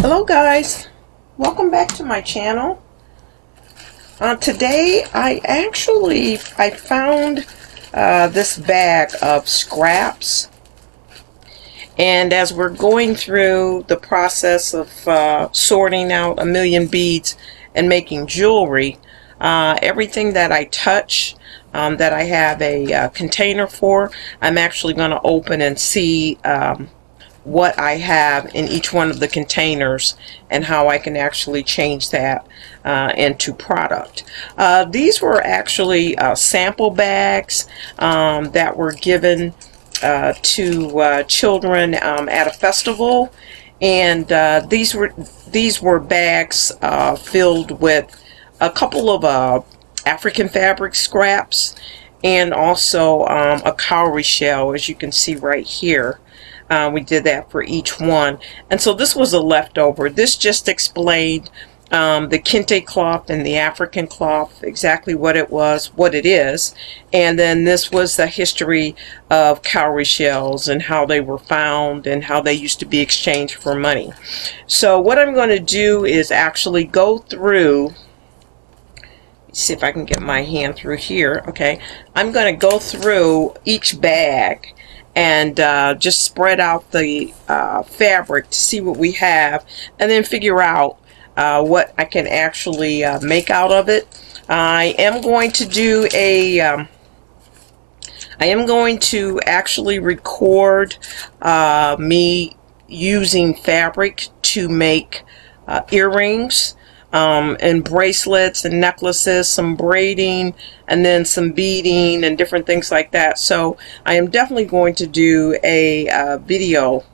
Hello guys, welcome back to my channel. Today I found this bag of scraps, and as we're going through the process of sorting out a million beads and making jewelry, everything that I touch that I have a container for, I'm actually going to open and see what I have in each one of the containers and how I can actually change that into product. These were actually sample bags that were given to children at a festival, and these were bags filled with a couple of African fabric scraps and also a cowrie shell, as you can see right here. We did that for each one, and so this was a leftover. This just explained the kente cloth and the African cloth, exactly what it was, what it is, and then this was the history of cowrie shells and how they were found and how they used to be exchanged for money. So what I'm going to do is actually go through, see if I can get my hand through here. Okay, I'm going to go through each bag and just spread out the fabric to see what we have, and then figure out what I can actually make out of it. I am going to do a I am going to actually record me using fabric to make earrings and bracelets and necklaces, some braiding, and then some beading and different things like that. So I am definitely going to do a video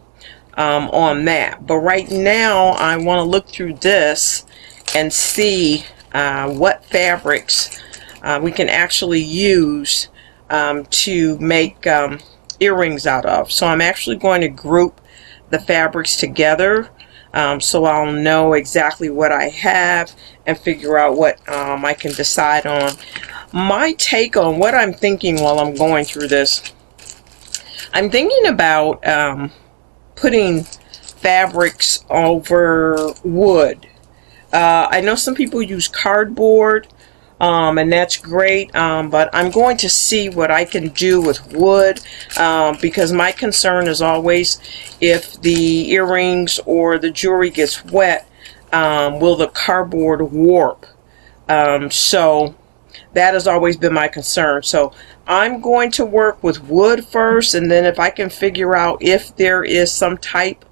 on that. But right now I want to look through this and see what fabrics we can actually use to make earrings out of. So I'm actually going to group the fabrics together, so I'll know exactly what I have and figure out what I can decide on. My take on what I'm thinking while I'm going through this, I'm thinking about putting fabrics over wood. I know some people use cardboard, and that's great, but I'm going to see what I can do with wood, because my concern is always, if the earrings or the jewelry gets wet, will the cardboard warp? So that has always been my concern. So I'm going to work with wood first, and then if I can figure out if there is some type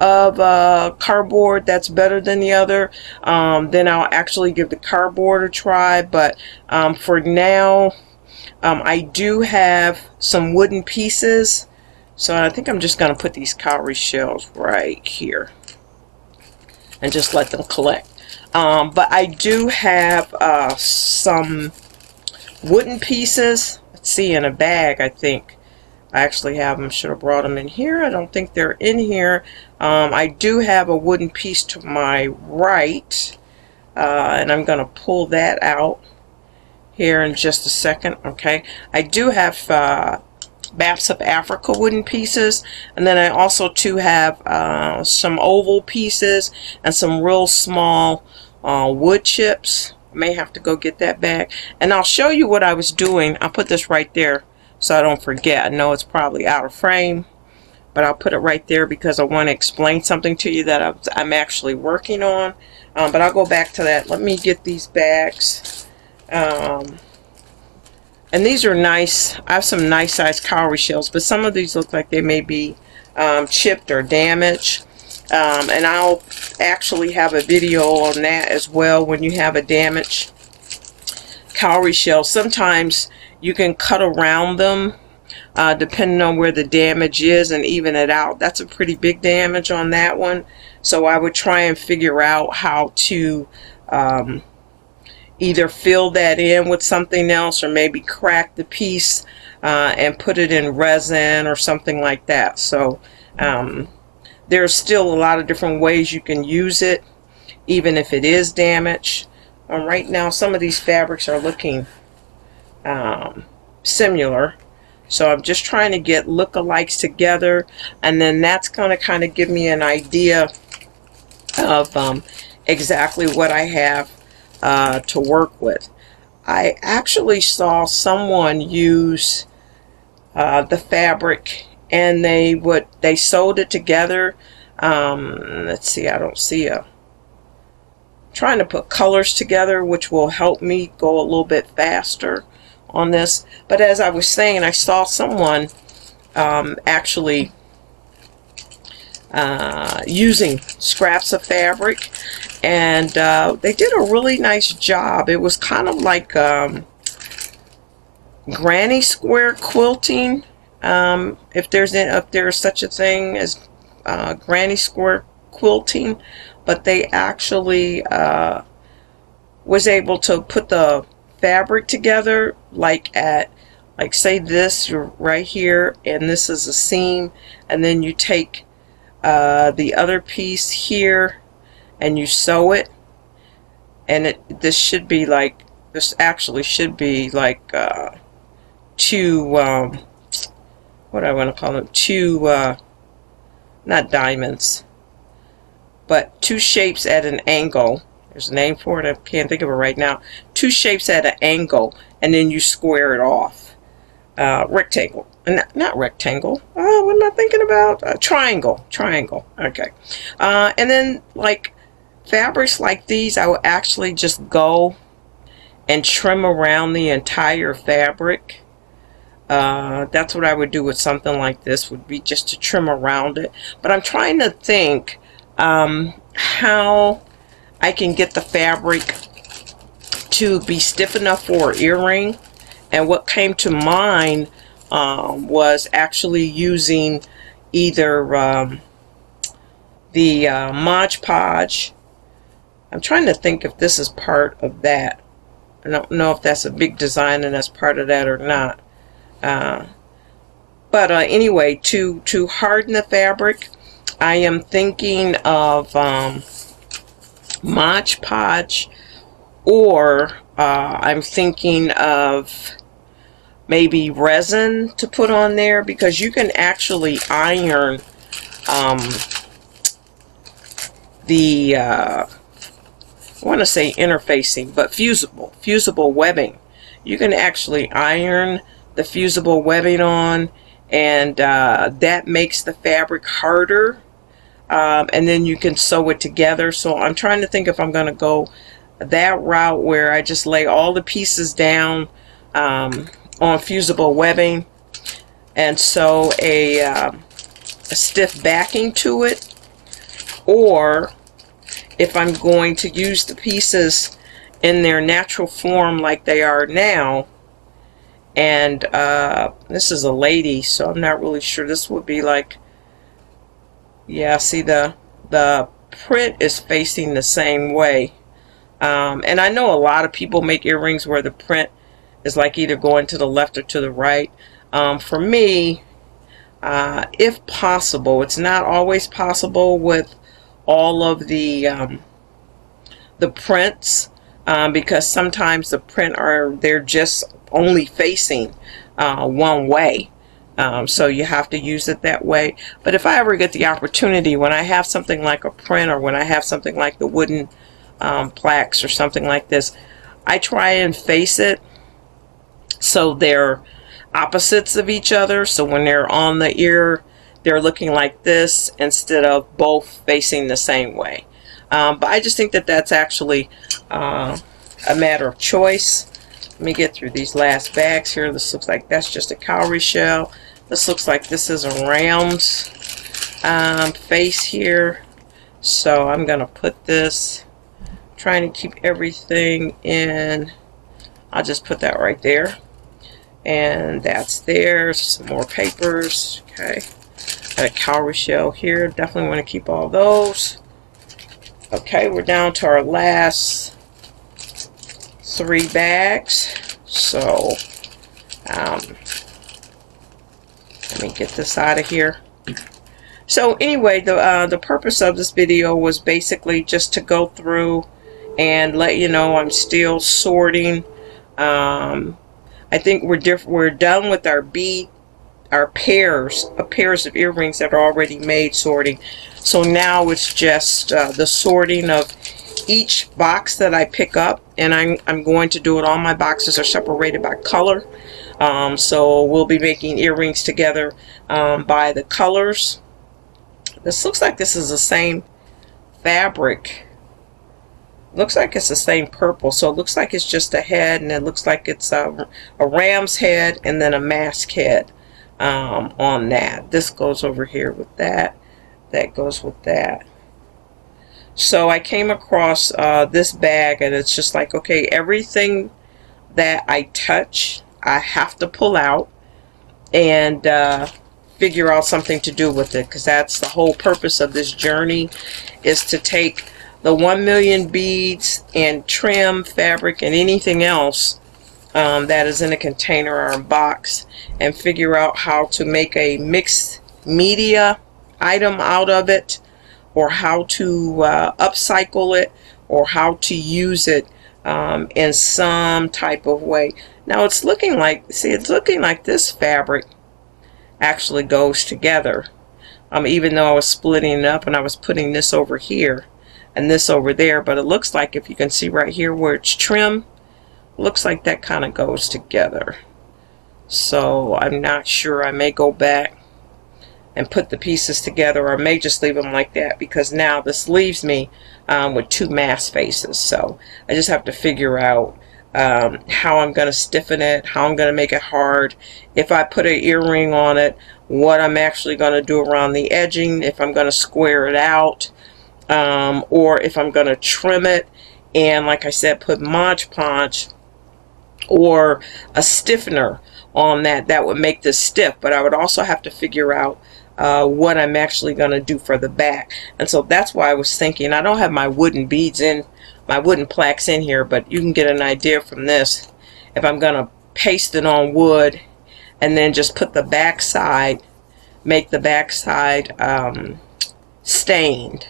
of cardboard that's better than the other, then I'll actually give the cardboard a try. But for now, I do have some wooden pieces, so I think I'm just going to put these cowrie shells right here and just let them collect. But I do have some wooden pieces. Let's see, in a bag, I think I actually have them. Should have brought them in here. I don't think they're in here. I do have a wooden piece to my right, and I'm going to pull that out here in just a second. Okay, I do have Maps of Africa wooden pieces, and then I also too have some oval pieces and some real small wood chips. May have to go get that bag, and I'll show you what I was doing. I'll put this right there so I don't forget. I know it's probably out of frame, but I'll put it right there because I want to explain something to you that I'm actually working on. But I'll go back to that. Let me get these bags. And these are nice. I have some nice sized cowrie shells, but some of these look like they may be chipped or damaged. And I'll actually have a video on that as well. When you have a damaged cowrie shell, sometimes you can cut around them depending on where the damage is and even it out. That's a pretty big damage on that one, so I would try and figure out how to either fill that in with something else, or maybe crack the piece and put it in resin or something like that. So there's still a lot of different ways you can use it, even if it is damaged. Right now, some of these fabrics are looking similar, so I'm just trying to get lookalikes together, and then that's going to kind of give me an idea of exactly what I have to work with. I actually saw someone use the fabric, and they sewed it together. Let's see, I don't see trying to put colors together, which will help me go a little bit faster on this. But as I was saying, I saw someone actually using scraps of fabric, and they did a really nice job. It was kind of like granny square quilting, if there's such a thing as granny square quilting, but they actually was able to put the fabric together like say this right here, and this is a seam, and then you take the other piece here and you sew it, and this actually should be like two what I want to call them, two not diamonds, but two shapes at an angle. There's a name for it, I can't think of it right now. Two shapes at an angle, and then you square it off. Rectangle, not rectangle. What am I thinking about? Triangle. Okay. And then like fabrics like these, I will actually just go and trim around the entire fabric. That's what I would do with something like this, would be just to trim around it. But I'm trying to think how I can get the fabric to be stiff enough for an earring. And what came to mind was actually using either the Mod Podge. I'm trying to think if this is part of that. I don't know if that's a big design and that's part of that or not. But anyway, to harden the fabric, I am thinking of Mod Podge, or I'm thinking of maybe resin to put on there, because you can actually iron the I want to say interfacing, but fusible webbing. You can actually iron the fusible webbing on, and that makes the fabric harder, and then you can sew it together. So I'm trying to think if I'm going to go that route where I just lay all the pieces down on fusible webbing and sew a stiff backing to it, or if I'm going to use the pieces in their natural form like they are now. And this is a lady, so I'm not really sure. This would be like, yeah, see the print is facing the same way. And I know a lot of people make earrings where the print is like either going to the left or to the right. For me, if possible, it's not always possible with all of the prints, because sometimes the print they're just only facing one way. So you have to use it that way. But if I ever get the opportunity, when I have something like a print, or when I have something like the wooden plaques or something like this, I try and face it so they're opposites of each other. So when they're on the ear, they're looking like this instead of both facing the same way. But I just think that that's actually a matter of choice. Let me get through these last bags here. This looks like that's just a cowrie shell. This looks like this is a round face here. So I'm going to put this, trying to keep everything in. I'll just put that right there. And that's there. Some more papers. Okay. Got a cowrie shell here. Definitely want to keep all those. Okay, we're down to our last 3 bags. So let me get this out of here. So anyway, the purpose of this video was basically just to go through and let you know I'm still sorting. I think we're done with our bead are pairs of earrings that are already made sorting. So now it's just the sorting of each box that I pick up, and I'm going to do it. All my boxes are separated by color. So we'll be making earrings together by the colors. This looks like this is the same fabric. Looks like it's the same purple, so it looks like it's just a head, and it looks like it's a ram's head and then a mask head on that. This goes over here with that. That goes with that. So I came across this bag, and it's just like, okay, everything that I touch, I have to pull out and figure out something to do with it, because that's the whole purpose of this journey, is to take the 1 million beads and trim, fabric, and anything else that is in a container or a box, and figure out how to make a mixed media item out of it, or how to upcycle it, or how to use it in some type of way. Now it's looking like, see, it's looking like this fabric actually goes together. Even though I was splitting it up and I was putting this over here and this over there, but it looks like, if you can see right here where it's trim, looks like that kind of goes together. So I'm not sure. I may go back and put the pieces together, or I may just leave them like that, because now this leaves me with two mask faces. So I just have to figure out how I'm going to stiffen it, how I'm going to make it hard. If I put an earring on it, what I'm actually going to do around the edging, if I'm going to square it out, or if I'm going to trim it, and like I said, put Mod Podge or a stiffener on that. That would make this stiff, but I would also have to figure out what I'm actually going to do for the back. And so that's why I was thinking, I don't have my wooden beads in, my wooden plaques in here, but you can get an idea from this. If I'm going to paste it on wood and then just put the back side, make the back side stained.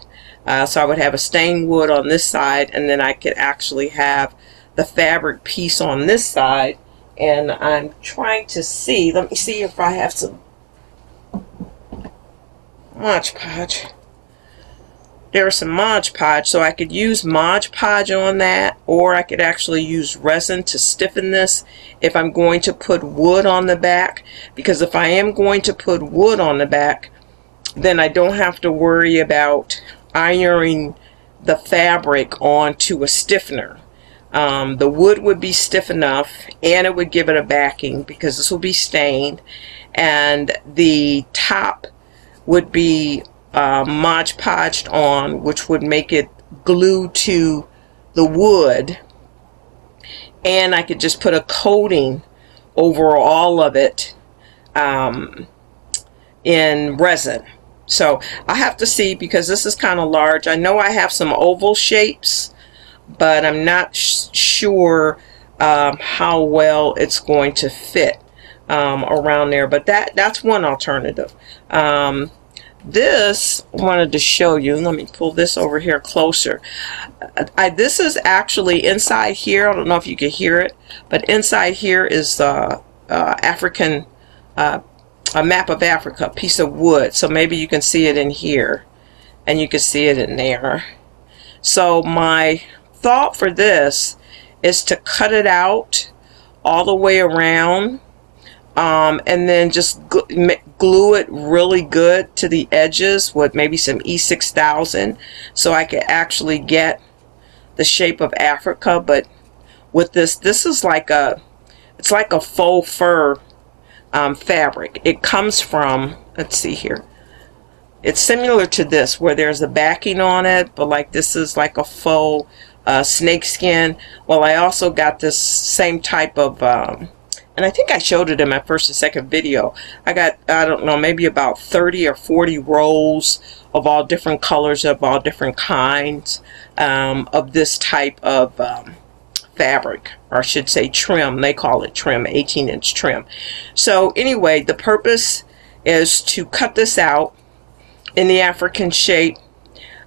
So I would have a stained wood on this side, and then I could actually have the fabric piece on this side. And I'm trying to see, let me see if I have some Mod Podge. There's some Mod Podge, so I could use Mod Podge on that, or I could actually use resin to stiffen this if I'm going to put wood on the back. Because if I am going to put wood on the back, then I don't have to worry about ironing the fabric onto a stiffener. The wood would be stiff enough, and it would give it a backing, because this will be stained, and the top would be Mod Podged on, which would make it glue to the wood, and I could just put a coating over all of it in resin. So I have to see, because this is kind of large. I know I have some oval shapes, but I'm not sure how well it's going to fit around there. But that's one alternative. This I wanted to show you. Let me pull this over here closer. This is actually inside here. I don't know if you can hear it, but inside here is the African a map of Africa, a piece of wood. So maybe you can see it in here, and you can see it in there. So my thought for this is to cut it out all the way around, and then just glue it really good to the edges with maybe some E6000, so I could actually get the shape of Africa. But with this is like it's like a faux fur fabric. It comes from, let's see here, it's similar to this, where there's a backing on it, but like this is like a faux snake skin. Well, I also got this same type of and I think I showed it in my first and second video. I got, I don't know, maybe about 30 or 40 rolls of all different colors, of all different kinds of this type of fabric, or I should say trim. They call it trim, 18-inch trim. So anyway, the purpose is to cut this out in the African shape,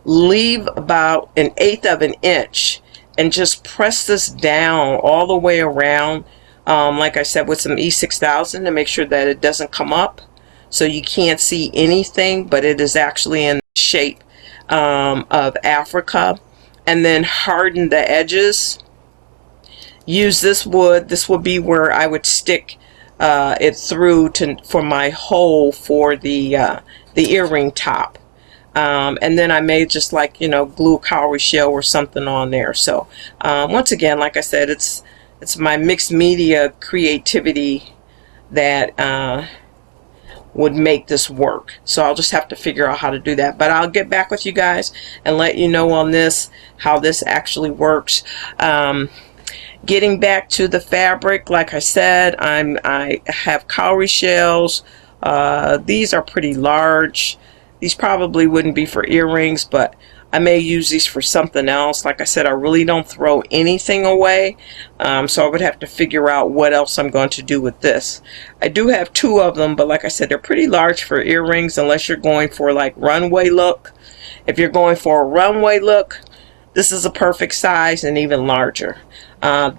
leave about 1/8 of an inch, and just press this down all the way around like I said, with some E6000 to make sure that it doesn't come up so you can't see anything, but it is actually in the shape of Africa. And then harden the edges. Use this wood. This would be where I would stick it through for my hole for the earring top. And then I may just, like, you know, glue a cowrie shell or something on there. So once again, like I said, it's my mixed media creativity that would make this work. So I'll just have to figure out how to do that. But I'll get back with you guys and let you know on this, how this actually works. Getting back to the fabric, like I said, I have cowrie shells. These are pretty large. These probably wouldn't be for earrings, but I may use these for something else. Like I said, I really don't throw anything away, so I would have to figure out what else I'm going to do with this. I do have 2 of them, but like I said, they're pretty large for earrings unless you're going for like runway look. If you're going for a runway look, this is a perfect size and even larger.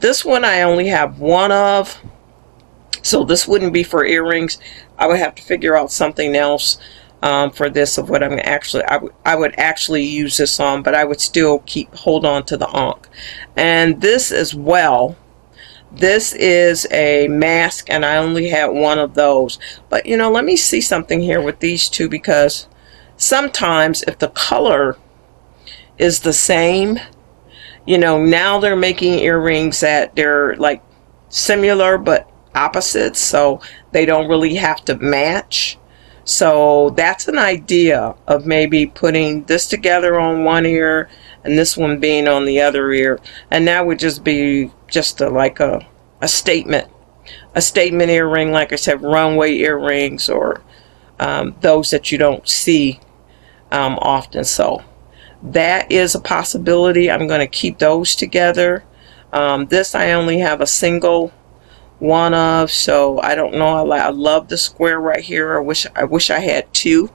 This one I only have 1 of, so this wouldn't be for earrings. I would have to figure out something else for this of what I'm actually, I would actually use this on, but I would still hold on to the ankh. And this as well, this is a mask, and I only had 1 of those. But you know, let me see something here with these 2, because sometimes if the color is the same, you know, now they're making earrings that they're like similar but opposites, so they don't really have to match. So that's an idea of maybe putting this together on one ear and this one being on the other ear, and that would just be just like a statement earring, like I said, runway earrings, or those that you don't see often. So that is a possibility. I'm going to keep those together. This I only have a single one of, so I don't know. I love the square right here. I wish I had 2,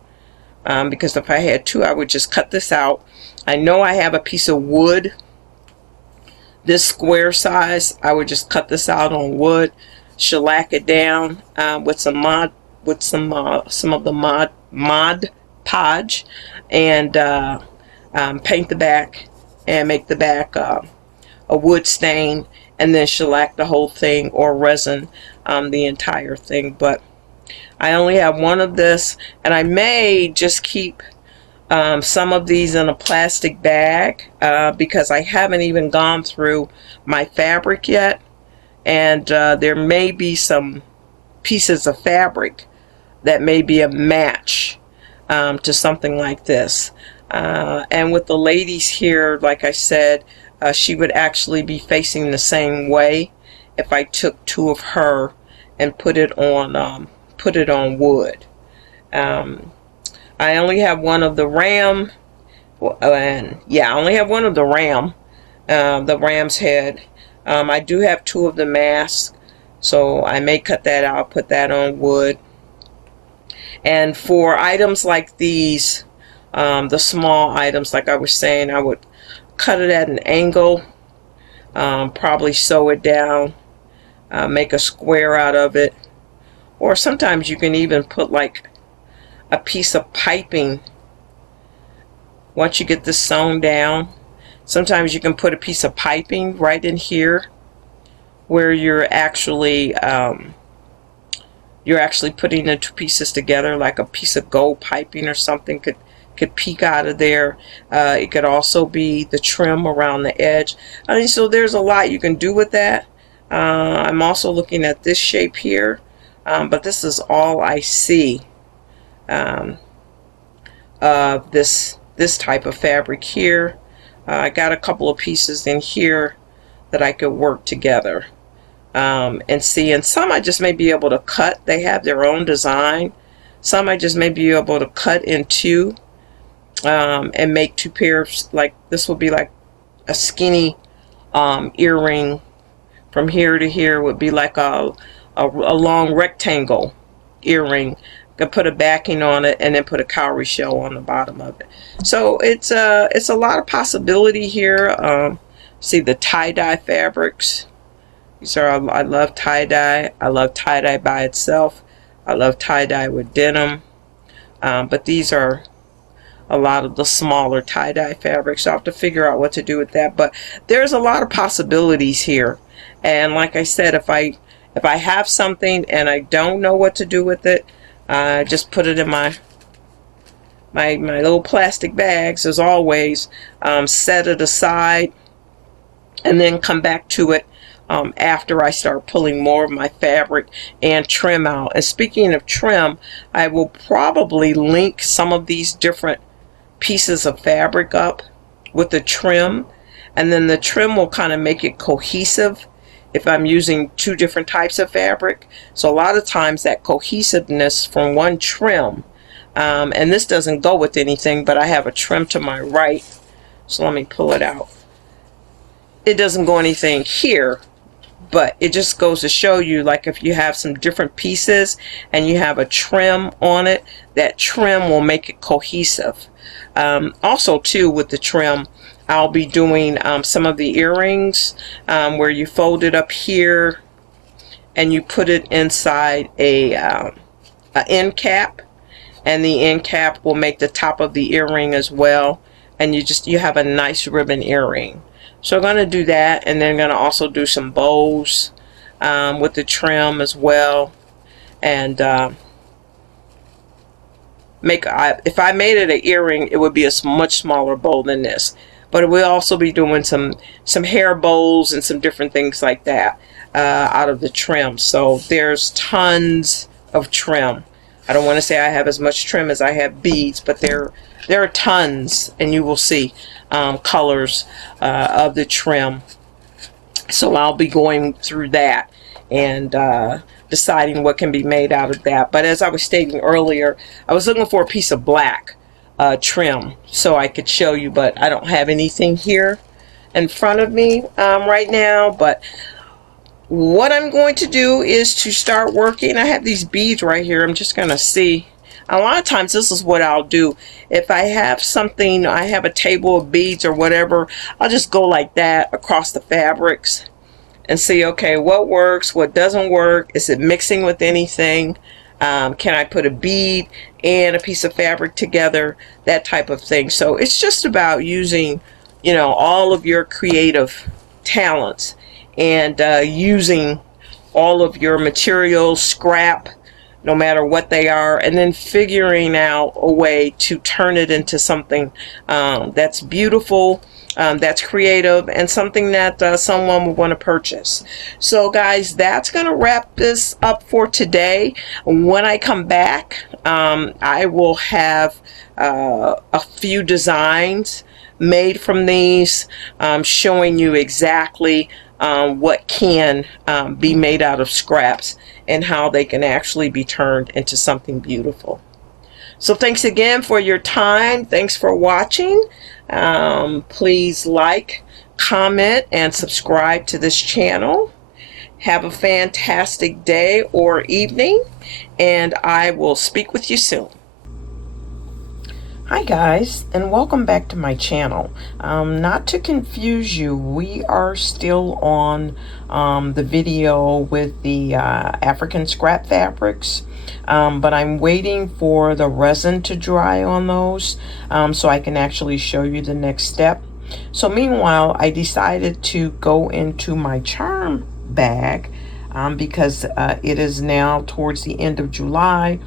because if I had 2, I would just cut this out. I know I have a piece of wood this square size. I would just cut this out on wood, shellac it down with some of the Mod Podge, and paint the back and make the back a wood stain, and then shellac the whole thing, or resin the entire thing. But I only have 1 of this, and I may just keep some of these in a plastic bag because I haven't even gone through my fabric yet, and there may be some pieces of fabric that may be a match to something like this. And with the ladies here, like I said, she would actually be facing the same way if I took 2 of her and put it on wood. I only have 1 of the ram, and yeah, I only have 1 of the ram's head. I do have 2 of the mask, so I may cut that out, put that on wood. And for items like these, the small items, like I was saying, I would cut it at an angle, probably sew it down, make a square out of it, or sometimes you can even put like a piece of piping. Once you get this sewn down, sometimes you can put a piece of piping right in here where you're actually putting the 2 pieces together, like a piece of gold piping or something could peek out of there. It could also be the trim around the edge. I mean, so there's a lot you can do with that. I'm also looking at this shape here, but this is all I see of this type of fabric here. I got a couple of pieces in here that I could work together and see, and some I just may be able to cut. They have their own design. Some I just may be able to cut in 2 and make 2 pairs. Like this will be like a skinny earring. From here to here would be like a long rectangle earring. Could put a backing on it and then put a cowrie shell on the bottom of it. So it's a lot of possibility here. See the tie-dye fabrics. These are, I love tie-dye. I love tie-dye by itself. I love tie-dye with denim. But these are a lot of the smaller tie-dye fabrics. So I have to figure out what to do with that. But there's a lot of possibilities here. And like I said, if I have something and I don't know what to do with it, just put it in my little plastic bags as always. Set it aside and then come back to it after I start pulling more of my fabric and trim out. And speaking of trim, I will probably link some of these different pieces of fabric up with the trim, and then the trim will kind of make it cohesive if I'm using two different types of fabric. So a lot of times that cohesiveness from one trim, and this doesn't go with anything, but I have a trim to my right, so let me pull it out. It doesn't go anything here, but it just goes to show you, like if you have some different pieces and you have a trim on it, that trim will make it cohesive. Also too, with the trim, I'll be doing some of the earrings where you fold it up here and you put it inside a end cap, and the end cap will make the top of the earring as well, and you have a nice ribbon earring. So I'm going to do that, and then I'm going to also do some bows with the trim as well. And if I made it an earring, it would be a much smaller bow than this. But we'll also be doing some hair bows and some different things like that out of the trim. So there's tons of trim. I don't want to say I have as much trim as I have beads, but there are tons, and you will see colors of the trim. So I'll be going through that and deciding what can be made out of that. But as I was stating earlier, I was looking for a piece of black trim so I could show you, but I don't have anything here in front of me right now. But what I'm going to do is to start working. I have these beads right here. I'm just going to see. A lot of times this is what I'll do. If I have something, I have a table of beads or whatever, I'll just go like that across the fabrics and see, okay, what works, what doesn't work, is it mixing with anything, can I put a bead and a piece of fabric together, that type of thing. So it's just about using, you know, all of your creative talents and using all of your materials, scrap, no matter what they are, and then figuring out a way to turn it into something that's beautiful, that's creative, and something that someone will want to purchase. So guys, that's going to wrap this up for today. When I come back, I will have a few designs made from these, showing you exactly what can be made out of scraps and how they can actually be turned into something beautiful. So thanks again for your time. Thanks for watching. Please like, comment, and subscribe to this channel. Have a fantastic day or evening, and I will speak with you soon. Hi guys, and welcome back to my channel. Not to confuse you, we are still on the video with the African scrap fabrics, but I'm waiting for the resin to dry on those so I can actually show you the next step. So meanwhile, I decided to go into my charm bag because it is now towards the end of July,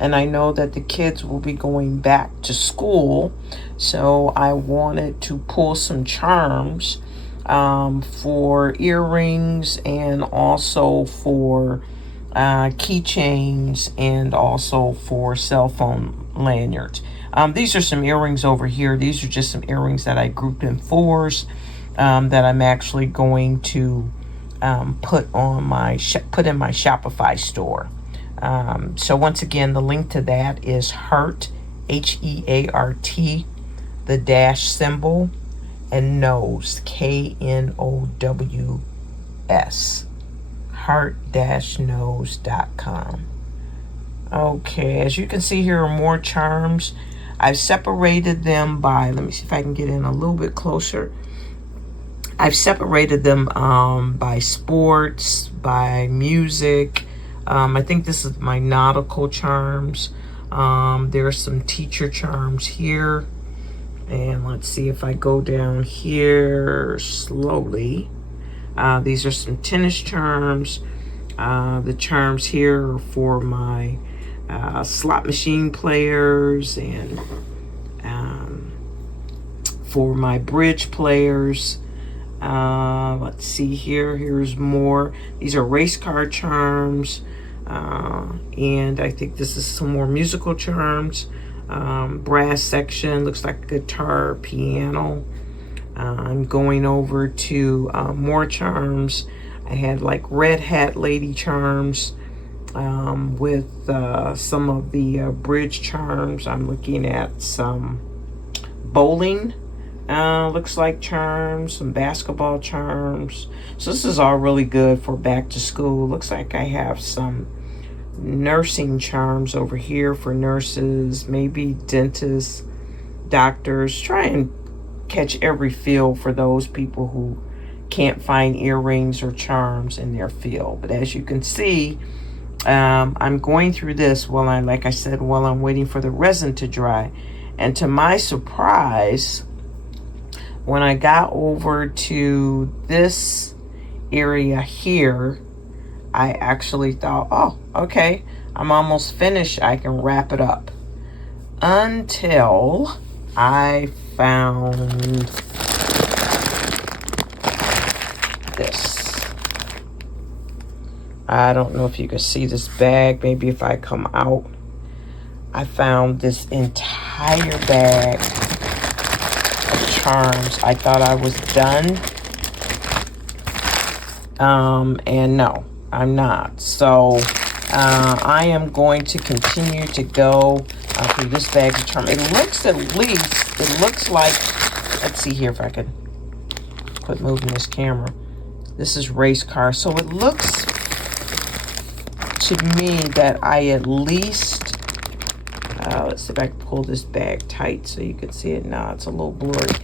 and I know that the kids will be going back to school, so I wanted to pull some charms for earrings and also for keychains and also for cell phone lanyards. These are some earrings over here. These are just some earrings that I grouped in fours that I'm actually going to put in my Shopify store. So once again, the link to that is heart, H-E-A-R-T, the dash symbol, and nose, K-N-O-W-S, heart-nose.com. Okay, as you can see, here are more charms. I've separated them by, let me see if I can get in a little bit closer. I've separated them by sports, by music. I think this is my nautical charms. There are some teacher charms here. And let's see if I go down here slowly. These are some tennis charms. The charms here are for my slot machine players and for my bridge players. Let's see here. Here's more. These are race car charms. And I think this is some more musical charms. Brass section. Looks like a guitar, piano. I'm going over to more charms. I had like red hat lady charms with some of the bridge charms. I'm looking at some bowling looks like charms, some basketball charms. So this is all really good for back to school. Looks like I have some nursing charms over here for nurses, maybe dentists, doctors. Try and catch every field for those people who can't find earrings or charms in their field. But as you can see, I'm going through this while like I said, while I'm waiting for the resin to dry. And to my surprise, when I got over to this area here, I actually thought, oh, okay, I'm almost finished. I can wrap it up. Until I found this. I don't know if you can see this bag. Maybe if I come out. I found this entire bag of charms. I thought I was done. And no, I'm not. So I am going to continue to go through this bag of charms. It looks it looks like, let's see here if I could quit moving this camera. This is race car. So it looks to me that I at least, let's see if I can pull this bag tight so you can see it now. It's a little blurry.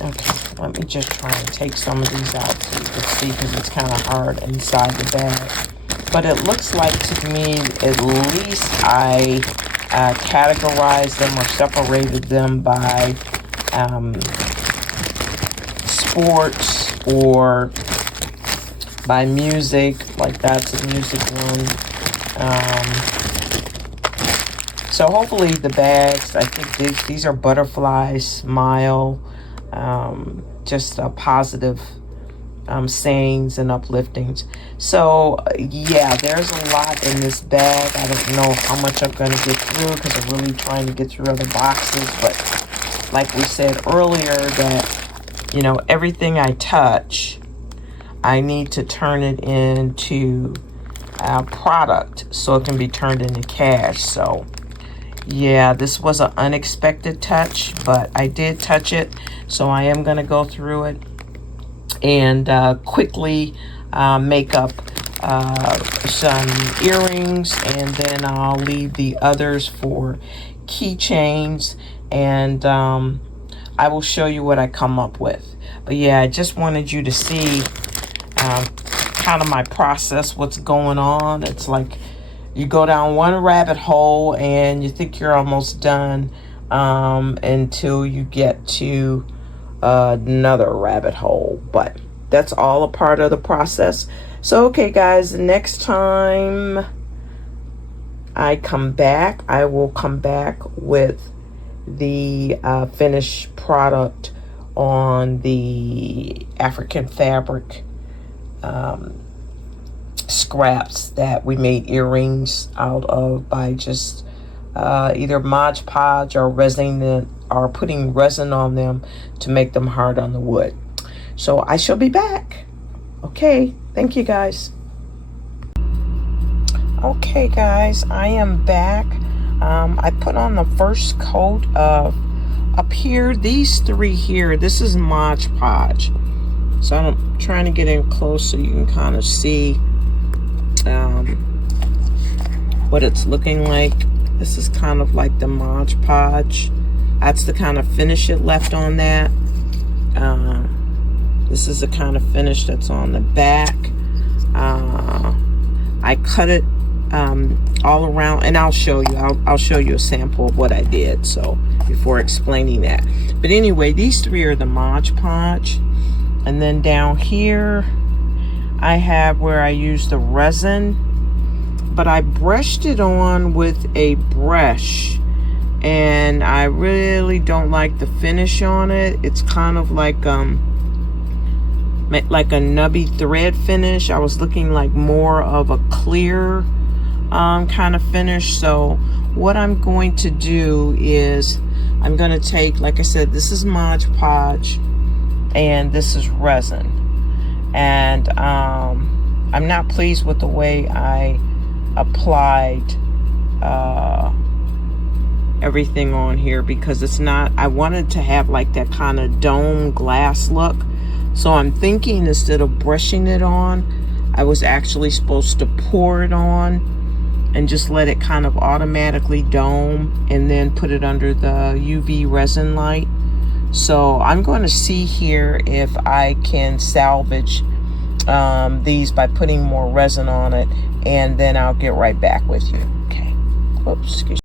Okay, let me just try and take some of these out so you can see, because it's kind of hard inside the bag. But it looks like to me at least I categorized them or separated them by sports or by music. Like that's a music one. So hopefully the bags, I think these are butterflies, smile, just positive sayings and upliftings. So yeah, there's a lot in this bag. I don't know how much I'm going to get through because I'm really trying to get through other boxes. But like we said earlier, that, you know, everything I touch, I need to turn it into a product so it can be turned into cash. So yeah, this was an unexpected touch, but I did touch it. So I am going to go through it and quickly make up some earrings, and then I'll leave the others for keychains, and I will show you what I come up with. But yeah, I just wanted you to see kind of my process, what's going on. It's like you go down one rabbit hole and you think you're almost done until you get to another rabbit hole. But that's all a part of the process. So okay guys, next time I come back, I will come back with the finished product on the African fabric scraps that we made earrings out of by just either Mod Podge or resin, or putting resin on them to make them hard on the wood. So I shall be back. Okay, thank you guys. Okay guys, I am back. I put on the first coat of, up here, these three here, this is Mod Podge. So I'm trying to get in close so you can kind of see what it's looking like. This is kind of like the Mod Podge. That's the kind of finish it left on that. This is the kind of finish that's on the back. I cut it all around, and I'll show you. I'll show you a sample of what I did, so before explaining that. But anyway, these three are the Mod Podge. And then down here I have where I use the resin, but I brushed it on with a brush, and I really don't like the finish on it. It's kind of like a nubby thread finish. I was looking like more of a clear kind of finish. So what I'm going to do is I'm going to take, like I said, this is Mod Podge and this is resin, and I'm not pleased with the way I applied everything on here, because it's not, I wanted to have like that kind of dome glass look. So I'm thinking instead of brushing it on, I was actually supposed to pour it on and just let it kind of automatically dome and then put it under the UV resin light. So I'm going to see here if I can salvage these by putting more resin on it, and then I'll get right back with you. Okay. Whoops, excuse me.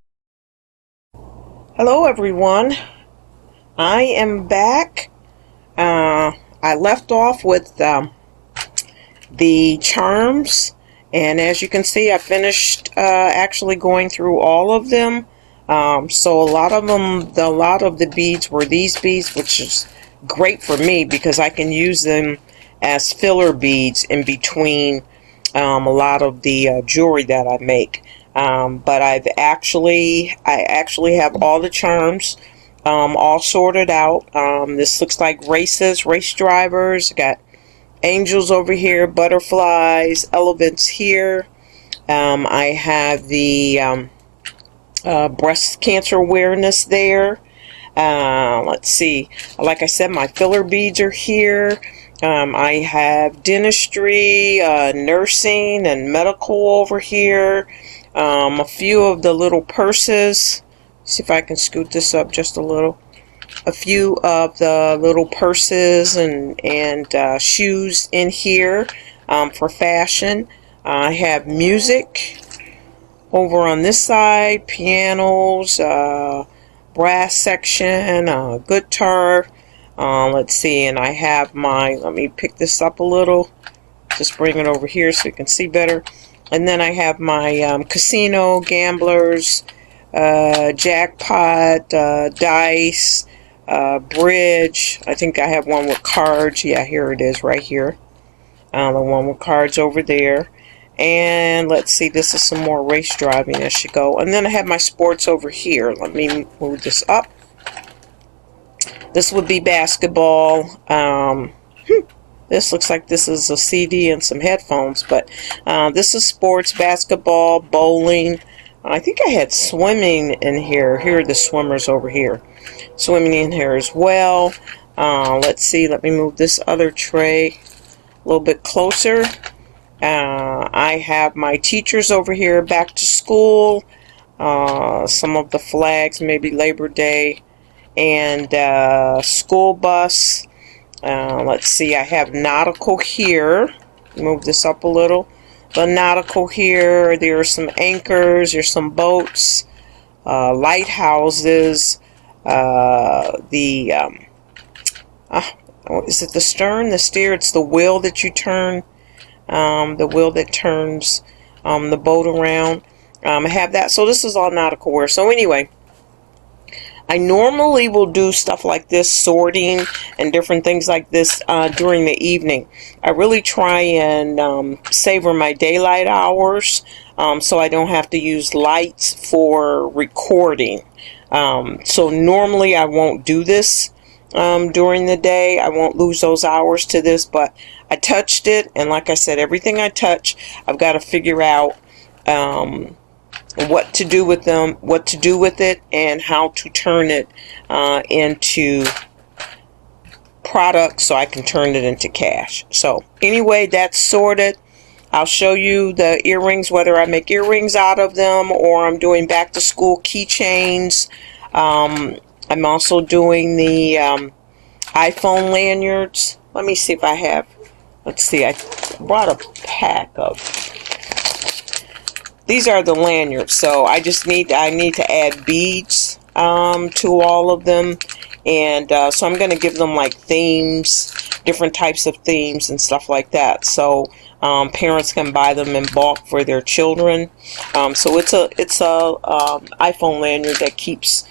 Hello everyone. I am back. I left off with the charms, and as you can see, I finished actually going through all of them. So a lot of the beads were these beads, which is great for me because I can use them as filler beads in between a lot of the jewelry that I make. But I actually have all the charms all sorted out. This looks like race drivers. Got angels over here, butterflies, elephants here. I have the breast cancer awareness there. Let's see, like I said, my filler beads are here. I have dentistry, nursing, and medical over here. A few of the little purses. See if I can scoot this up just a little. A few of the little purses and shoes in here for fashion. I have music over on this side, pianos, brass section, guitar. Let's see, and I have my, let me pick this up a little, just bring it over here so you can see better. And then I have my casino, gamblers, jackpot, dice, bridge. I think I have one with cards. Yeah, here it is right here. The one with cards over there. And let's see, this is some more race driving as you go. And then I have my sports over here. Let me move this up. This would be basketball. This looks like this is a CD and some headphones, but this is sports, basketball, bowling. I think I had swimming in here. Here are the swimmers over here. Swimming in here as well. Let's see, let me move this other tray a little bit closer. I have my teachers over here, back to school. Some of the flags, maybe Labor Day, and school bus. Let's see, I have nautical here. Move this up a little. The nautical here. There are some anchors. There's some boats, lighthouses. Is it the stern, the steer? It's the wheel that you turn. The wheel that turns the boat around. I have that. So this is all nautical wear. So anyway, I normally will do stuff like this, sorting and different things like this during the evening. I really try and savor my daylight hours so I don't have to use lights for recording. So normally I won't do this during the day. I won't lose those hours to this, but I touched it, and like I said, everything I touch, I've got to figure out what to do with them, what to do with it, and how to turn it into product so I can turn it into cash. So anyway, that's sorted. I'll show you the earrings, whether I make earrings out of them or I'm doing back to school keychains. I'm also doing the iPhone lanyards. let me see if I have, let's see, I brought a pack of, these are the lanyards, so I need to add beads to all of them, and so I'm going to give them like themes, different types of themes and stuff like that, so parents can buy them in bulk for their children. So it's a iPhone lanyard that keeps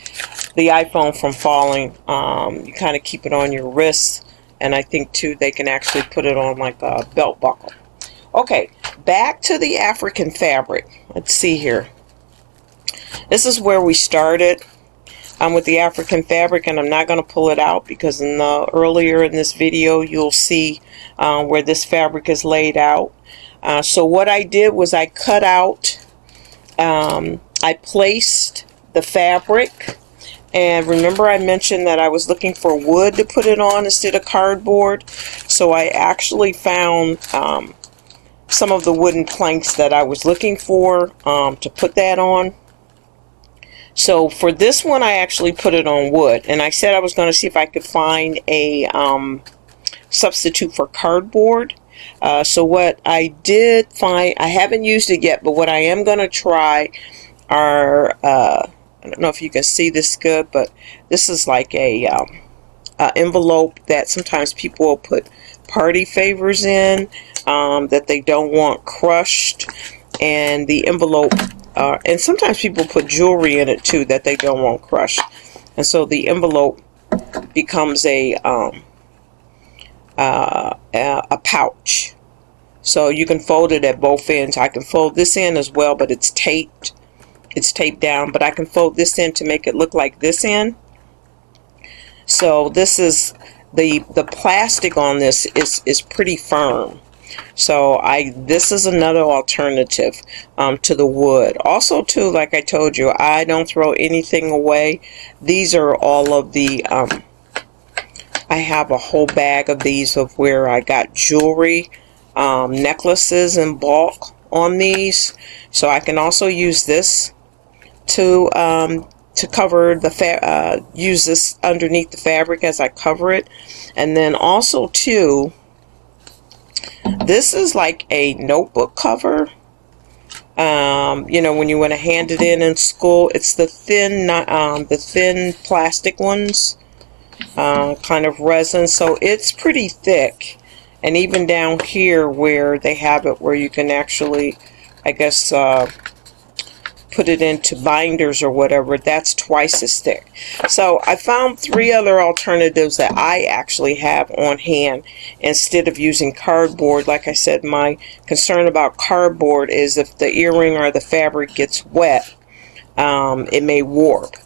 the iPhone from falling. You kind of keep it on your wrist, and I think too they can actually put it on like a belt buckle. Okay, back to the African fabric. Let's see here. This is where we started with the African fabric, and I'm not going to pull it out because earlier in this video you'll see where this fabric is laid out. So what I did was I cut out, I placed the fabric, and remember I mentioned that I was looking for wood to put it on instead of cardboard, so I actually found some of the wooden planks that I was looking for to put that on. So for this one I actually put it on wood, and I said I was going to see if I could find a substitute for cardboard. So what I did find, I haven't used it yet, but what I am going to try are, I don't know if you can see this good, but this is like a envelope that sometimes people will put party favors in that they don't want crushed, and the envelope, and sometimes people put jewelry in it too that they don't want crushed, and so the envelope becomes a pouch. So you can fold it at both ends. I can fold this in as well, but it's taped. It's taped down, but I can fold this in to make it look like this end. So this is the plastic on this is pretty firm. So this is another alternative to the wood. Also too, like I told you, I don't throw anything away. These are all of the I have a whole bag of these of where I got jewelry, necklaces in bulk on these. So I can also use this to cover the use this underneath the fabric as I cover it. And then also too, this is like a notebook cover. You know, when you want to hand it in school, it's the thin plastic ones, kind of resin, so it's pretty thick. And even down here where they have it where you can actually, I guess, put it into binders or whatever, that's twice as thick. So I found 3 other alternatives that I actually have on hand instead of using cardboard. Like I said, my concern about cardboard is if the earring or the fabric gets wet, it may warp.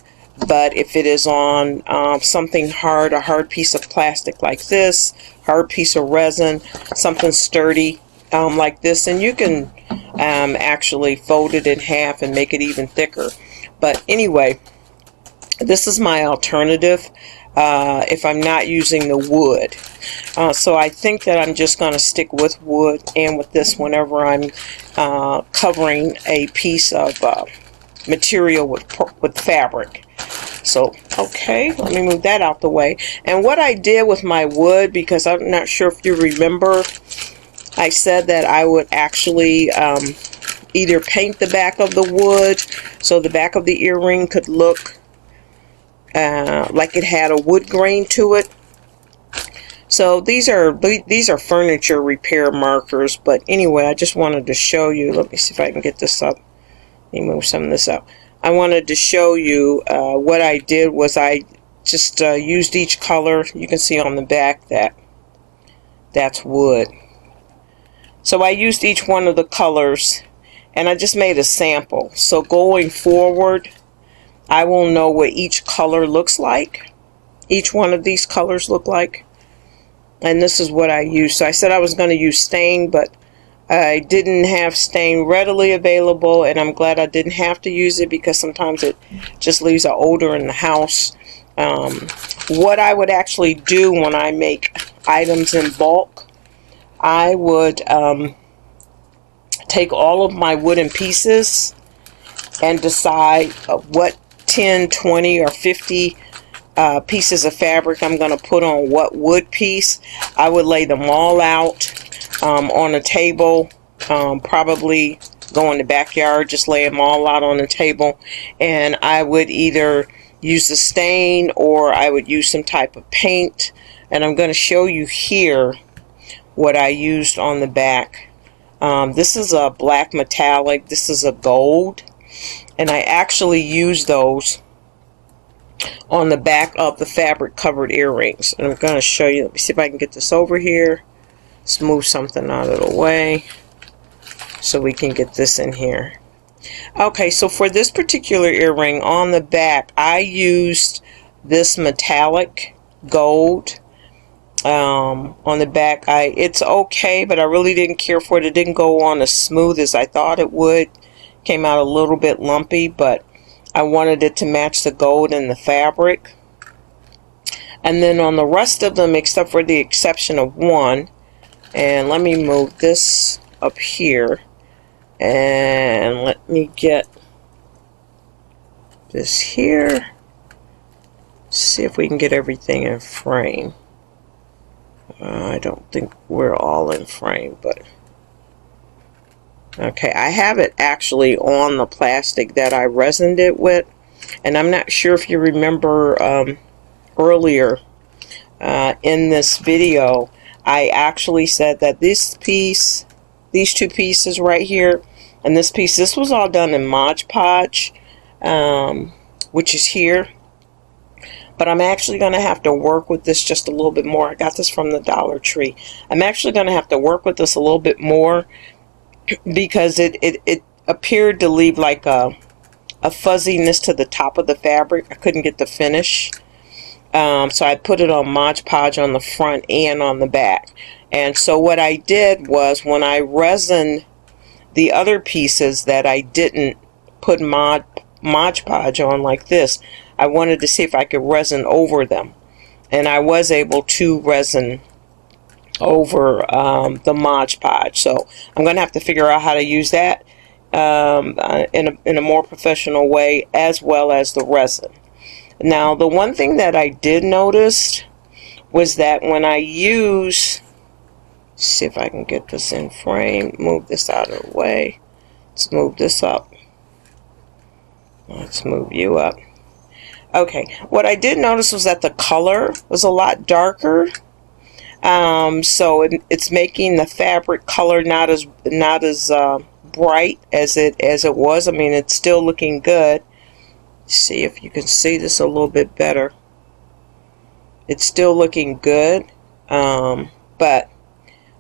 But if it is on something hard, a hard piece of plastic like this, hard piece of resin, something sturdy like this, and you can actually fold it in half and make it even thicker. But anyway, this is my alternative if I'm not using the wood. So I think that I'm just going to stick with wood and with this whenever I'm covering a piece of material with fabric. So, okay, let me move that out the way. And what I did with my wood, because I'm not sure if you remember, I said that I would actually either paint the back of the wood so the back of the earring could look like it had a wood grain to it. So these are furniture repair markers, but anyway, I just wanted to show you. Let me see if I can get this up. Let me move some of this up. I wanted to show you what I did was I just used each color. You can see on the back that that's wood. So I used each one of the colors and I just made a sample. So going forward, I will know what each color looks like. Each one of these colors look like. And this is what I used. So I said I was going to use stain, but I didn't have stain readily available, and I'm glad I didn't have to use it because sometimes it just leaves an odor in the house. What I would actually do when I make items in bulk, I would take all of my wooden pieces and decide what 10, 20, or 50 pieces of fabric I'm going to put on what wood piece, I would lay them all out on a table, probably go in the backyard, just lay them all out on the table, and I would either use the stain or I would use some type of paint. And I'm going to show you here what I used on the back. This is a black metallic, this is a gold, and I actually used those on the back of the fabric covered earrings. And I'm going to show you, let me see if I can get this over here. Let's move something out of the way so we can get this in here. Okay, so for this particular earring on the back, I used this metallic gold on the back. It's okay, but I really didn't care for it. It didn't go on as smooth as I thought it would. Came out a little bit lumpy, but I wanted it to match the gold in the fabric. And then on the rest of them, except for the exception of one, and let me move this up here, and let me get this here. See if we can get everything in frame. I don't think we're all in frame, but okay, I have it actually on the plastic that I resined it with, and I'm not sure if you remember earlier in this video, I actually said that this piece, these two pieces right here, and this piece, this was all done in Mod Podge, which is here. But I'm actually going to have to work with this just a little bit more. I got this from the Dollar Tree. I'm actually going to have to work with this a little bit more because it appeared to leave like a fuzziness to the top of the fabric. I couldn't get the finish. So I put it on Mod Podge on the front and on the back. And so what I did was when I resined the other pieces that I didn't put Mod Podge on like this, I wanted to see if I could resin over them, and I was able to resin over the Mod Podge. So I'm going to have to figure out how to use that in a more professional way, as well as the resin. Now, the one thing that I did notice was that when I use, see if I can get this in frame, move this out of the way. Let's move this up. Let's move you up. Okay, what I did notice was that the color was a lot darker. So it's making the fabric color not as bright as it was. I mean, it's still looking good. See if you can see this a little bit better. It's still looking good, but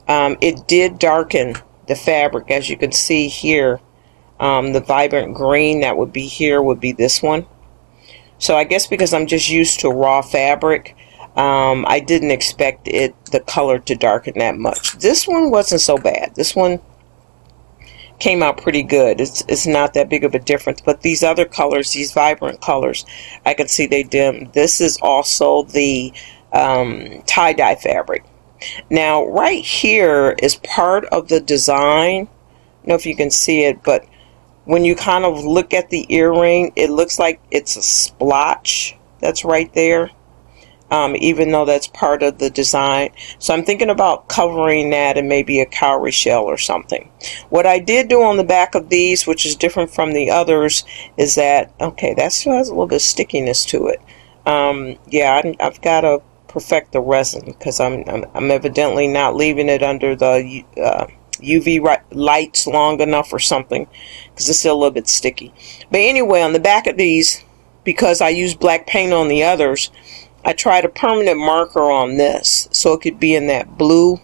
it did darken the fabric, as you can see here. The vibrant green that would be here would be this one. So I guess because I'm just used to raw fabric, I didn't expect the color to darken that much. This one wasn't so bad. This one came out pretty good. It's not that big of a difference. But these other colors, these vibrant colors, I can see they dim. This is also the tie-dye fabric. Now right here is part of the design. I don't know if you can see it, but when you kind of look at the earring, it looks like it's a splotch that's right there, even though that's part of the design. So I'm thinking about covering that in maybe a cowrie shell or something. What I did do on the back of these, which is different from the others, is that, okay, that still has a little bit of stickiness to it. Yeah, I've got to perfect the resin because I'm evidently not leaving it under the UV lights long enough or something, because it's still a little bit sticky. But anyway, on the back of these, because I use black paint on the others, I tried a permanent marker on this so it could be in that blue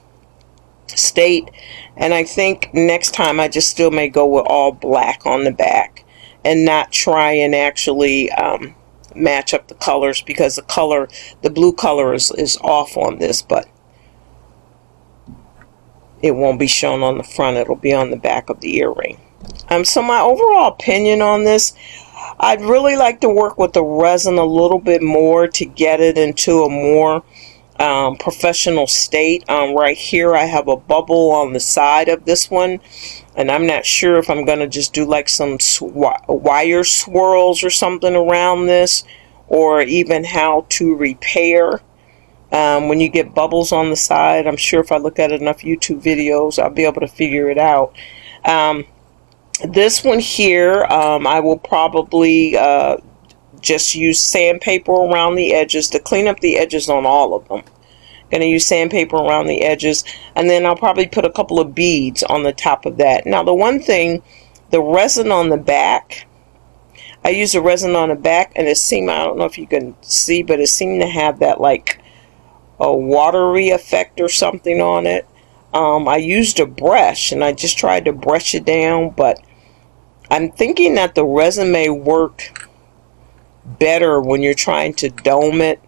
state. And I think next time I just still may go with all black on the back and not try and actually match up the colors, because the blue color is off on this, but it won't be shown on the front. It'll be on the back of the earring. So my overall opinion on this, I'd really like to work with the resin a little bit more to get it into a more professional state. Right here I have a bubble on the side of this one, and I'm not sure if I'm going to just do like some wire swirls or something around this, or even how to repair when you get bubbles on the side. I'm sure if I look at enough YouTube videos, I'll be able to figure it out. This one here, I will probably just use sandpaper around the edges to clean up the edges on all of them. Going to use sandpaper around the edges, and then I'll probably put a couple of beads on the top of that. Now the one thing, the resin on the back, I use the resin on the back, and it seemed, I don't know if you can see, but it seemed to have that like a watery effect or something on it. I used a brush and I just tried to brush it down, but I'm thinking that the resin may work better when you're trying to dome it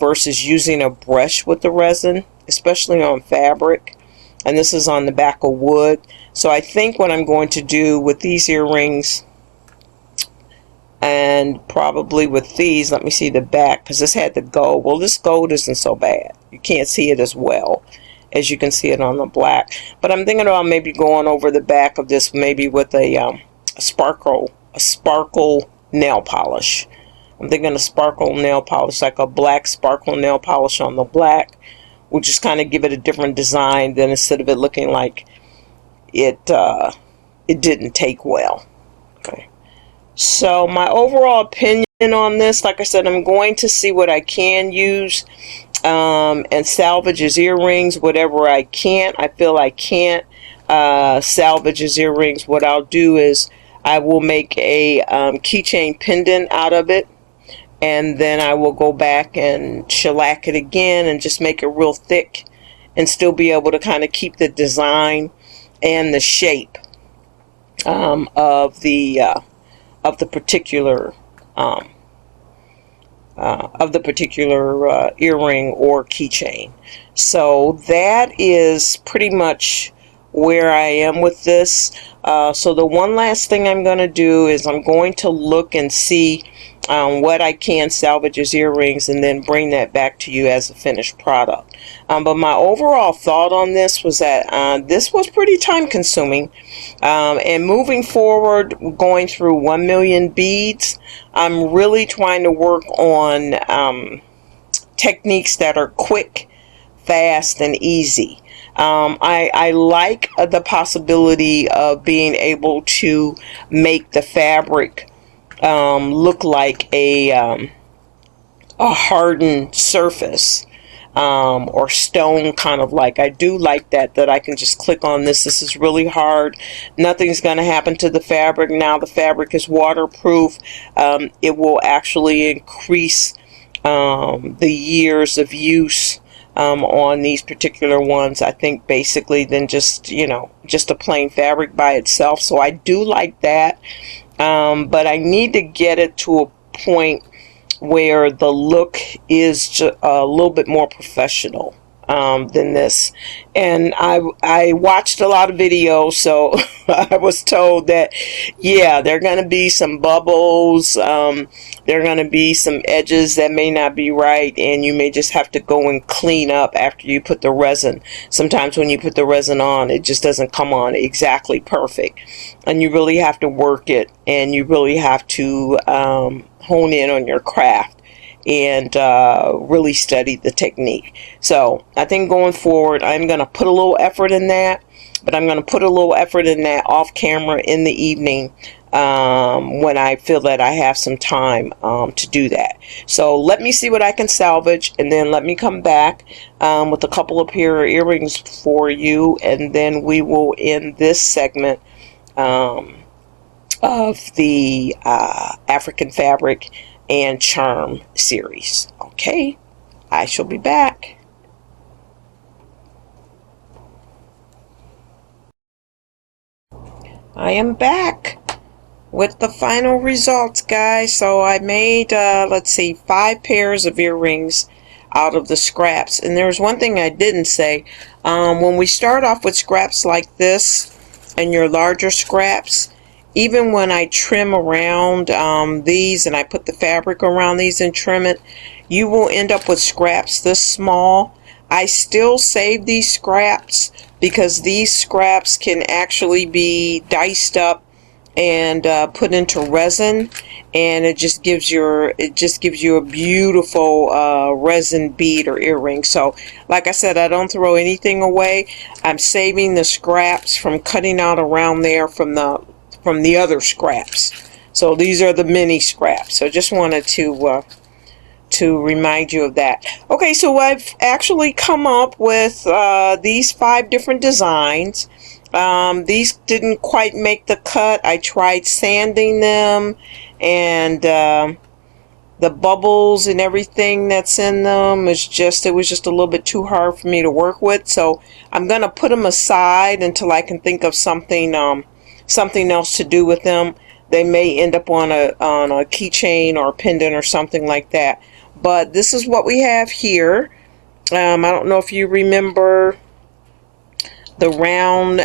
versus using a brush with the resin, especially on fabric. And this is on the back of wood. So I think what I'm going to do with these earrings, and probably with these, let me see the back, because this had the gold. Well, this gold isn't so bad. You can't see it as well as you can see it on the black. But I'm thinking about maybe going over the back of this maybe with a sparkle nail polish. I'm thinking a sparkle nail polish, like a black sparkle nail polish on the black, will just kind of give it a different design than instead of it looking like it didn't take well. Okay. So my overall opinion on this, like I said, I'm going to see what I can use and salvage as earrings. Whatever I can't, I feel I can't salvage as earrings, what I'll do is I will make a keychain pendant out of it. And then I will go back and shellac it again and just make it real thick and still be able to kind of keep the design and the shape of the particular earring or keychain. So that is pretty much where I am with this. So the one last thing I'm going to do is I'm going to look and see what I can salvage as earrings and then bring that back to you as a finished product. But my overall thought on this was that this was pretty time consuming, and moving forward, going through 1 million beads, I'm really trying to work on techniques that are quick, fast, and easy. I like the possibility of being able to make the fabric look like a hardened surface or stone, kind of like. I do like that I can just click on this. This is really hard. Nothing's going to happen to the fabric. Now the fabric is waterproof. It will actually increase the years of use on these particular ones, I think, basically, than just, you know, just a plain fabric by itself. So I do like that. But I need to get it to a point where the look is a little bit more professional than this. And I watched a lot of videos, so I was told that, yeah, there are going to be some bubbles, there are going to be some edges that may not be right, and you may just have to go and clean up after you put the resin. Sometimes when you put the resin on, it just doesn't come on exactly perfect, and you really have to work it, and you really have to hone in on your craft and really study the technique. So I think going forward, I'm going to put a little effort in that, but I'm going to put a little effort in that off camera in the evening when I feel that I have some time to do that. So let me see what I can salvage, and then let me come back with a couple of pair of earrings for you, and then we will end this segment of the African fabric and charm series. Okay, I shall be back. I am back with the final results, guys. So I made let's see, 5 pairs of earrings out of the scraps. And there's one thing I didn't say. When we start off with scraps like this and your larger scraps, even when I trim around these and I put the fabric around these and trim it, you will end up with scraps this small. I still save these scraps because these scraps can actually be diced up and put into resin, and it just gives you a beautiful resin bead or earring. So like I said, I don't throw anything away. I'm saving the scraps from cutting out around there from the other scraps. So these are the mini scraps. So just wanted to remind you of that. Okay, so I've actually come up with these 5 different designs. These didn't quite make the cut. I tried sanding them, and the bubbles and everything that's in them it was just a little bit too hard for me to work with. So I'm gonna put them aside until I can think of something else to do with them. They may end up on a keychain or a pendant or something like that. But this is what we have here. I don't know if you remember the round,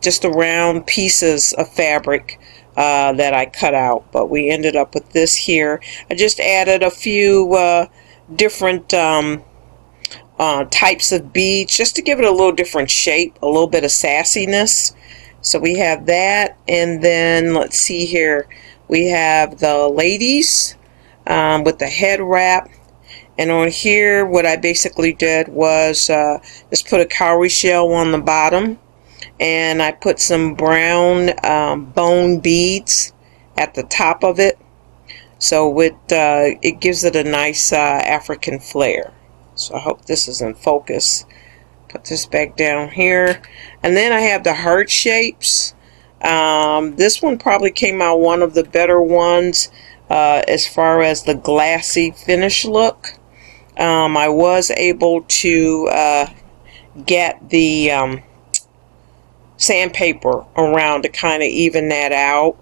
just the round pieces of fabric that I cut out, but we ended up with this here. I just added a few different types of beads just to give it a little different shape, a little bit of sassiness. So we have that, and then let's see here, we have the ladies with the head wrap. And on here, what I basically did was just put a cowrie shell on the bottom, and I put some brown bone beads at the top of it. So it gives it a nice African flair. So I hope this is in focus. Put this back down here. And then I have the heart shapes. This one probably came out one of the better ones as far as the glassy finish look. I was able to get the sandpaper around to kind of even that out.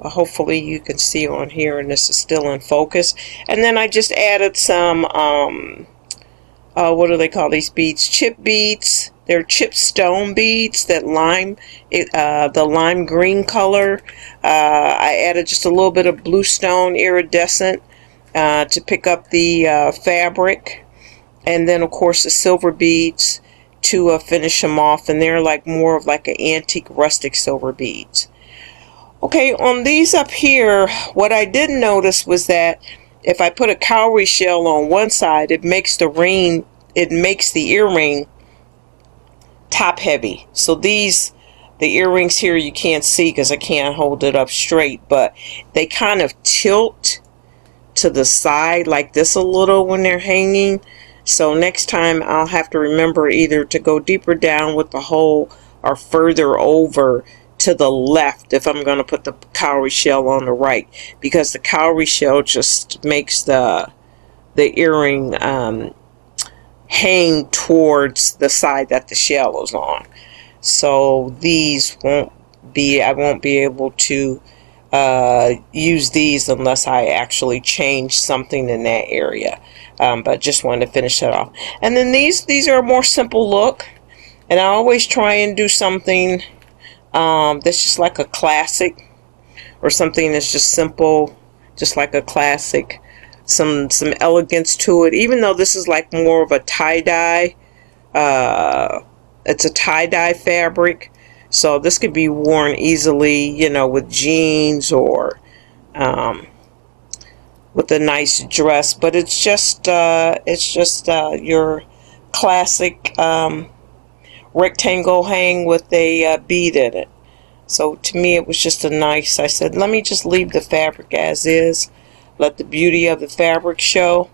But hopefully you can see on here, and this is still in focus. And then I just added some, what do they call these beads? Chip beads. They're chip stone beads, that the lime green color. I added just a little bit of blue stone iridescent to pick up the fabric, and then of course the silver beads to finish them off, and they're like more of like an antique rustic silver beads. Okay, on these up here, what I did notice was that if I put a cowrie shell on one side, it makes the earring top heavy. So the earrings here you can't see because I can't hold it up straight, but they kind of tilt to the side like this a little when they're hanging. So next time I'll have to remember either to go deeper down with the hole or further over to the left if I'm going to put the cowrie shell on the right, because the cowrie shell just makes the earring hang towards the side that the shell is on. So these I won't be able to use these unless I actually change something in that area. But just wanted to finish that off. And then these are a more simple look, and I always try and do something that's just like a classic, or something that's just simple, just like a classic. Some elegance to it, even though this is like more of a tie-dye. It's a tie-dye fabric, so this could be worn easily, you know, with jeans or with a nice dress. But it's just your classic rectangle hang with a bead in it. So to me it was just a nice, I said, let me just leave the fabric as is, let the beauty of the fabric show,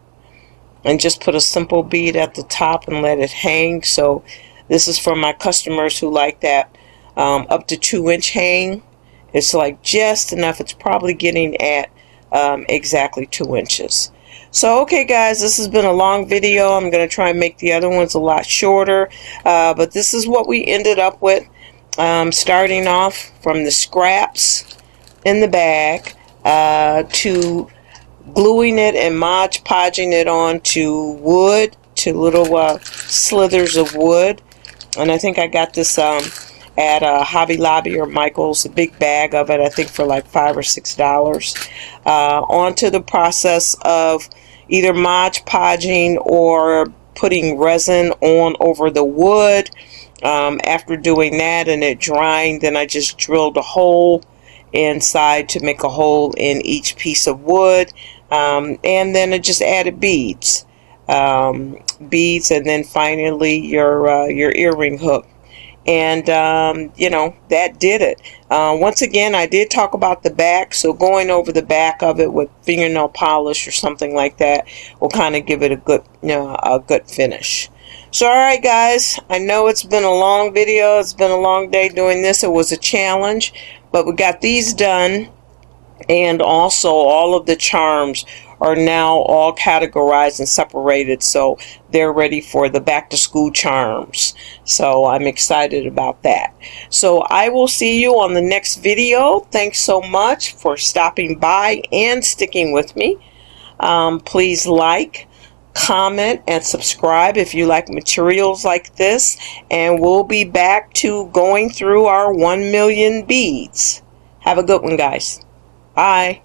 and just put a simple bead at the top and let it hang. So this is for my customers who like that up to 2-inch hang. It's like just enough. It's probably getting at exactly 2 inches. So okay guys, this has been a long video. I'm going to try and make the other ones a lot shorter, but this is what we ended up with, starting off from the scraps in the bag to gluing it and Mod Podging it onto wood, to little slithers of wood. And I think I got this at Hobby Lobby or Michael's, a big bag of it, I think for like $5 or $6. Onto the process of either Mod Podging or putting resin on over the wood, After doing that and it drying, then I just drilled a hole inside to make a hole in each piece of wood, and then I just added beads, beads, and then finally your earring hook. And you know, that did it. Once again, I did talk about the back, so going over the back of it with fingernail polish or something like that will kind of give it a good, a good finish. So alright guys, I know it's been a long video, it's been a long day doing this, it was a challenge, but we got these done, and also all of the charms are now all categorized and separated, so they're ready for the back to school charms. So I'm excited about that. So I will see you on the next video. Thanks so much for stopping by and sticking with me. Please like, comment, and subscribe if you like materials like this, and we'll be back to going through our 1 million beads. Have a good one, guys. Bye.